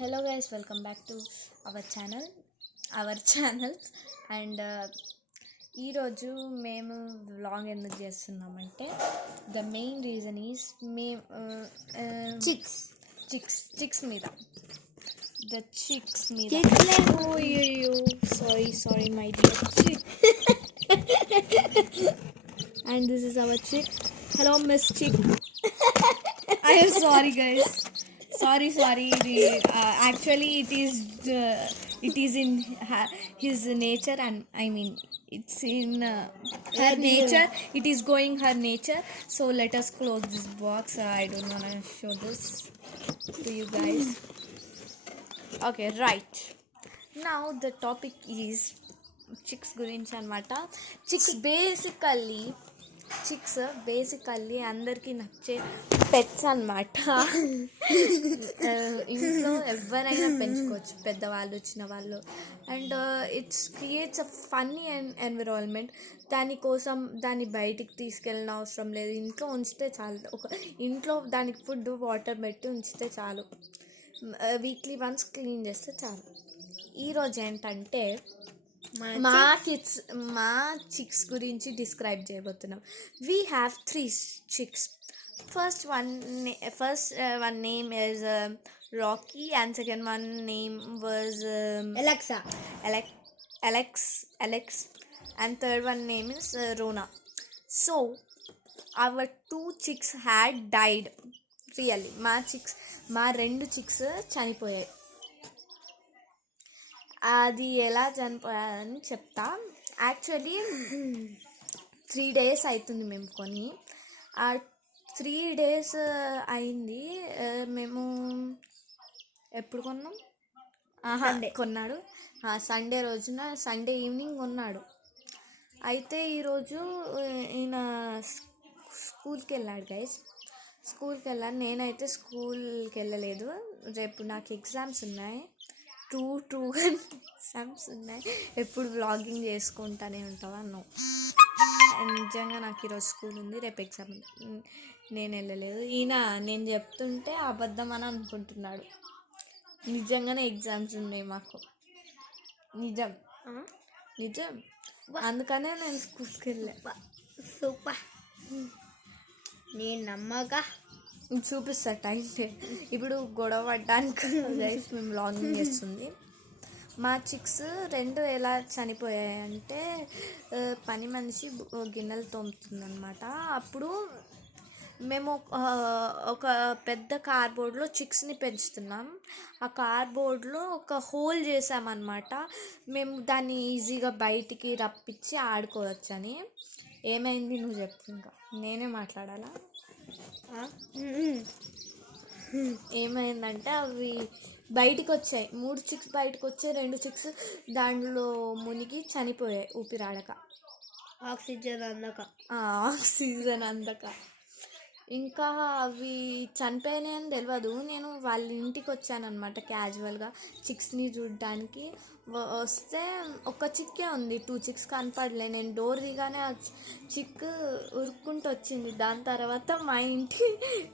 Hello guys, welcome back to our channels and ఈరోజు మేము vlog ఎందుకు చేస్తున్నామంటే ద మెయిన్ రీజన్ ఈజ్ మేము చిక్స్ మీద sorry my dear chick and this is our chick. Hello miss chick. I am sorry guys. Sorry. Actually, it is in his nature, and I mean, it's in her nature. It is going her nature. So let us close this box. I don't want to show this to you guys. Okay, right. Now the topic is chicks గురించి అన్నమాట. Chicks basically అందరికీ నచ్చే pets అన్నమాట. ఇంట్లో ఎవరైనా పెంచుకోవచ్చు, పెద్దవాళ్ళు చిన్నవాళ్ళు. And it's creates a funny and environment. దానికోసం దాన్ని బయటికి తీసుకెళ్ళిన అవసరం లేదు, ఇంట్లో ఉంచితే చాలు. ఇంట్లో దానికి ఫుడ్ వాటర్ పెట్టి ఉంచితే చాలు, వీక్లీ వన్స్ క్లీన్ చేస్తే చాలు. ఈరోజు ఏంటంటే మా చిక్స్ గురించి డిస్క్రైబ్ చేయబోతున్నాం. We have 3 chicks. First one name is Rocky, and second one name was Alex, and third one name is Rona. So our 2 chicks had died. Really, మా 2 chicks చనిపోయాయి. అది ఎలా చనిపోయాదని చెప్తా. యాక్చువల్లీ 3 days అవుతుంది మేము కొని. ఆ 3 days అయింది. మేము ఎప్పుడు కొన్నాం? కొన్నాడు సండే రోజున, సండే ఈవినింగ్ కొన్నాడు. అయితే ఈరోజు ఈయన స్కూల్కి వెళ్ళాడు గైస్. స్కూల్కి వెళ్ళాను. నేనైతే స్కూల్కి వెళ్ళలేదు. రేపు నాకు ఎగ్జామ్స్ ఉన్నాయి, 2 ఎగ్జామ్స్ ఉన్నాయి. ఎప్పుడు వ్లాగింగ్ చేసుకుంటానే ఉంటావా? నో, నిజంగా నాకు ఈరోజు స్కూల్ ఉంది, రేపు ఎగ్జామ్ ఉంది. నేను వెళ్ళలేదు. ఈయన నేను చెప్తుంటే అబద్ధం అని అనుకుంటున్నాడు. నిజంగానే ఎగ్జామ్స్ ఉన్నాయి మాకు, నిజం. అందుకనే నేను స్కూల్కి వెళ్ళా. సూపర్. నేను నమ్మగా చూపిస్తా టైం. ఇప్పుడు గొడవ పడ్డానికి మేము వ్లాగింగ్ చేస్తుంది. మా చిక్స్ 2 ఎలా చనిపోయాయంటే, పని మనిషి గిన్నెలు తోముతుందన్నమాట. అప్పుడు మేము ఒక పెద్ద కార్డ్బోర్డ్లో చిక్స్ని పెంచుతున్నాం. ఆ కార్డ్బోర్డ్లో ఒక హోల్ చేసామన్నమాట. మేము దాన్ని ఈజీగా బయటికి రప్పించి ఆడుకోవచ్చని. ఏమైంది నువ్వు చెప్పు, ఇంకా నేనే మాట్లాడాలా? ఏమైందంటే అవి బయటికి వచ్చాయి. 3 chicks బయటకు వచ్చాయి, 2 chicks దాంట్లో మునిగి చనిపోయాయి ఊపిరాడక, ఆక్సిజన్ అందక. ఇంకా అవి చనిపోయినాయి అని తెలియదు. నేను వాళ్ళ ఇంటికి వచ్చానమాట క్యాజువల్గా చిక్స్ని చూడడానికి. వస్తే ఒక చిక్కే ఉంది, 2 chicks కనపడలే. నేను డోర్ దిగానే ఆ చిక్ ఉరుక్కుంటూ వచ్చింది. దాని తర్వాత మా ఇంటి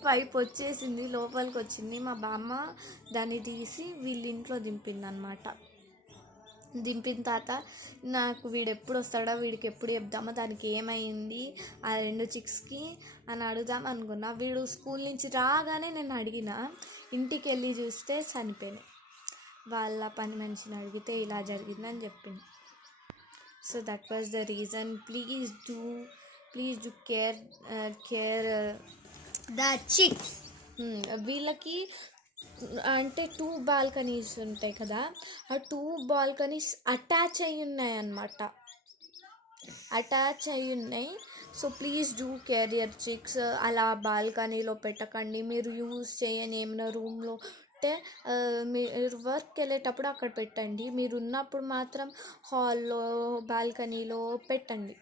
వైపు వచ్చేసింది, లోపలికి వచ్చింది. మా బామ్మ దాన్ని తీసి వీళ్ళ ఇంట్లో దింపింది అనమాట. దింపిన తర్వాత నాకు వీడు ఎప్పుడు వస్తాడో, వీడికి ఎప్పుడు చెప్దామో, దానికి ఏమైంది ఆ 2 chicksకి అని అడుగుదాం అనుకున్నా. వీడు స్కూల్ నుంచి రాగానే నేను అడిగిన, ఇంటికి వెళ్ళి చూస్తే చనిపోయాను. వాళ్ళ పని మనిషిని అడిగితే ఇలా జరిగిందని చెప్పింది. So that was the reason. Please do care the chicks. వీళ్ళకి అంటే 2 balconies ఉంటాయి కదా, ఆ 2 balconies అటాచ్ అయి ఉన్నాయి. So please do care your chicks. అలా బాల్కనీలో పెట్టకండి. మీరు యూజ్ చేయని ఏమైనా రూమ్లో అంటే మీరు వర్క్కి వెళ్ళేటప్పుడు అక్కడ పెట్టండి. మీరు ఉన్నప్పుడు మాత్రం హాల్లో, బాల్కనీలో పెట్టండి.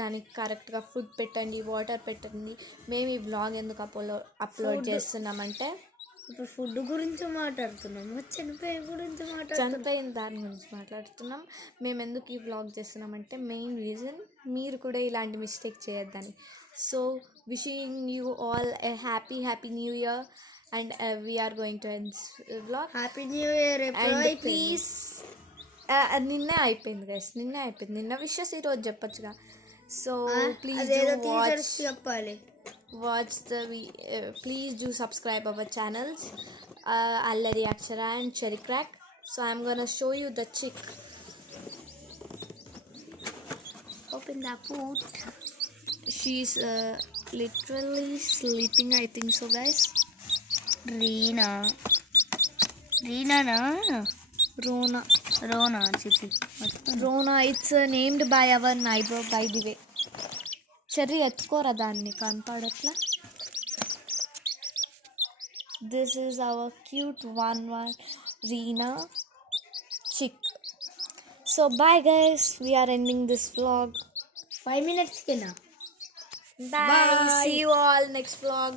దానికి కరెక్ట్గా ఫుడ్ పెట్టండి, వాటర్ పెట్టండి. మేము ఈ వ్లాగ్ ఎందుకు అప్లోడ్ చేస్తున్నామంటే, ఇప్పుడు ఫుడ్ గురించి మాట్లాడుతున్నాము, చనిపోయిన దాని గురించి మాట్లాడుతున్నాం. మేము ఎందుకు ఈ వ్లాగ్ చేస్తున్నామంటే, మెయిన్ రీజన్ మీరు కూడా ఇలాంటి మిస్టేక్ చేయొద్దని. So wishing you all a happy new year. And we're going to end vlog. Happy new year ఎప్పుడు అండ్ అయిపోయింది? ప్లీజ్ నిన్నే అయిపోయింది గైస్, నిన్నే అయిపోయింది. నిన్న విషెస్ ఈరోజు చెప్పొచ్చుగా. సో ప్లీజ్ అదేదో డూ వాచ్ టీచర్స్ చెప్పాలి. please do subscribe our channels, Allari Akshara and Cherry Crack. So I'm gonna show you the chick. Open the food. She's literally sleeping, I think so guys. Reena రీనానా Rona. Rona చిచి Rona, it's named by our neighbor, by the way. Cherry ఎత్తుకోరా దాన్ని, కనపడట్లా. This is our cute one Reena chick. So bye guys, we are ending this vlog. 5 minutes కింద. Bye. Bye. See you all next vlog.